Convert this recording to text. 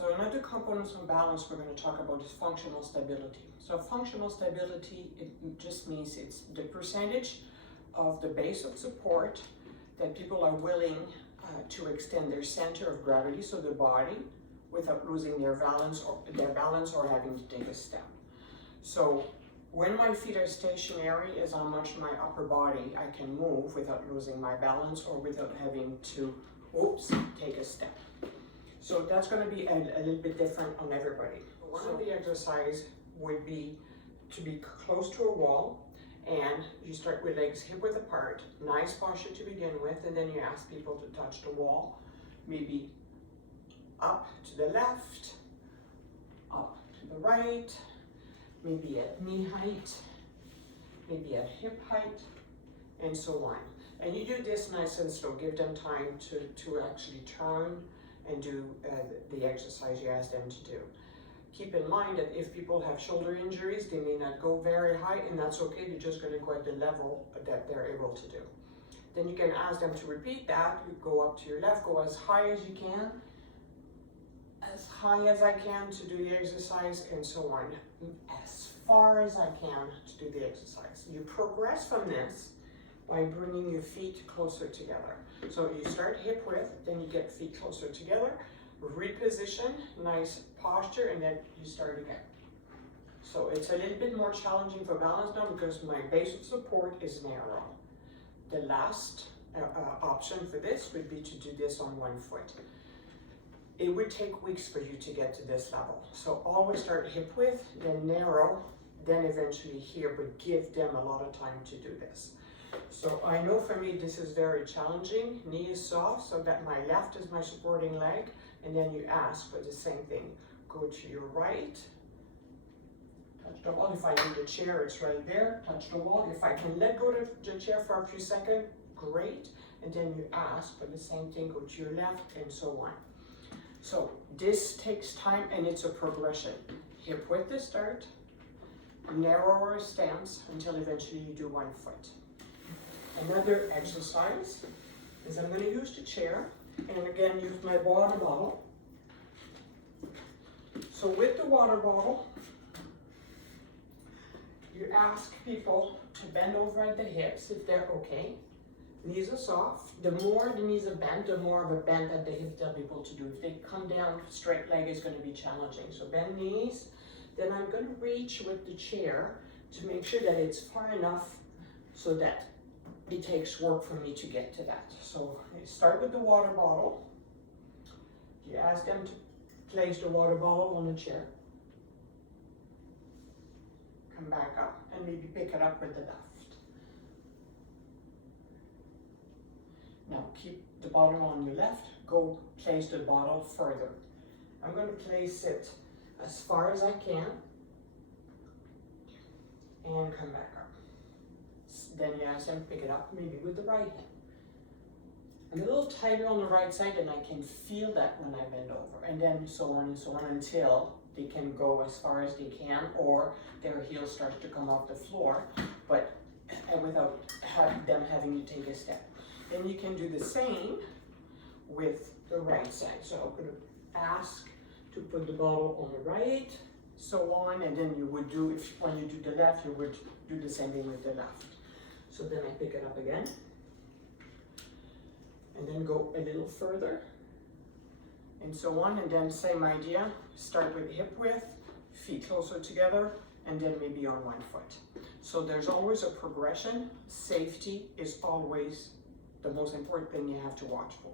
So another component of balance we're going to talk about is functional stability. So functional stability, it just means it's the percentage of the base of support that people are willing to extend their center of gravity, so the body, without losing their balance or having to take a step. So when my feet are stationary is how much my upper body I can move without losing my balance or without having to, take a step. So that's going to be a little bit different on everybody. One of the exercises would be to be close to a wall, and you start with legs hip width apart, nice posture to begin with, and then you ask people to touch the wall, maybe up to the left, up to the right, maybe at knee height, maybe at hip height, and so on. And you do this nice and slow, give them time to actually turn and do the exercise you ask them to do. Keep in mind that if people have shoulder injuries, they may not go very high, and that's okay, they're just going to go at the level that they're able to do. Then you can ask them to repeat that. You go up to your left, go as high as you can, as high as I can to do the exercise, and so on, as far as I can to do the exercise. You progress from this by bringing your feet closer together. So you start hip width, then you get feet closer together, reposition, nice posture, and then you start again. So it's a little bit more challenging for balance now because my base of support is narrow. The last option for this would be to do this on one foot. It would take weeks for you to get to this level. So always start hip width, then narrow, then eventually here, but give them a lot of time to do this. So I know for me this is very challenging. Knee is soft so that my left is my supporting leg, and then you ask for the same thing. Go to your right, touch the wall. If I need a chair, it's right there, touch the wall. If I can let go of the chair for a few seconds, great. And then you ask for the same thing, go to your left, and so on. So this takes time and it's a progression. Hip width to start, narrower stance until eventually you do 1 foot. Another exercise is I'm going to use the chair and again use my water bottle. So with the water bottle, you ask people to bend over at the hips if they're okay. Knees are soft. The more the knees are bent, the more of a bend at the hip they'll be able to do. If they come down straight leg, it's going to be challenging. So bend knees. Then I'm going to reach with the chair to make sure that it's far enough so that it takes work for me to get to that. So you start with the water bottle. You ask them to place the water bottle on the chair. Come back up and maybe pick it up with the left. Now keep the bottle on your left, go place the bottle further. I'm going to place it as far as I can and come back up. Then you ask them to pick it up maybe with the right hand. I'm a little tighter on the right side and I can feel that when I bend over, and then so on and so on until they can go as far as they can or their heel starts to come off the floor, but without them having to take a step. Then you can do the same with the right side. So I'm going to ask to put the bottle on the right, so on, and then you would do, when you do the left, you would do the same thing with the left. So then I pick it up again, and then go a little further, and so on, and then same idea, start with hip width, feet closer together, and then maybe on 1 foot. So there's always a progression. Safety is always the most important thing you have to watch for.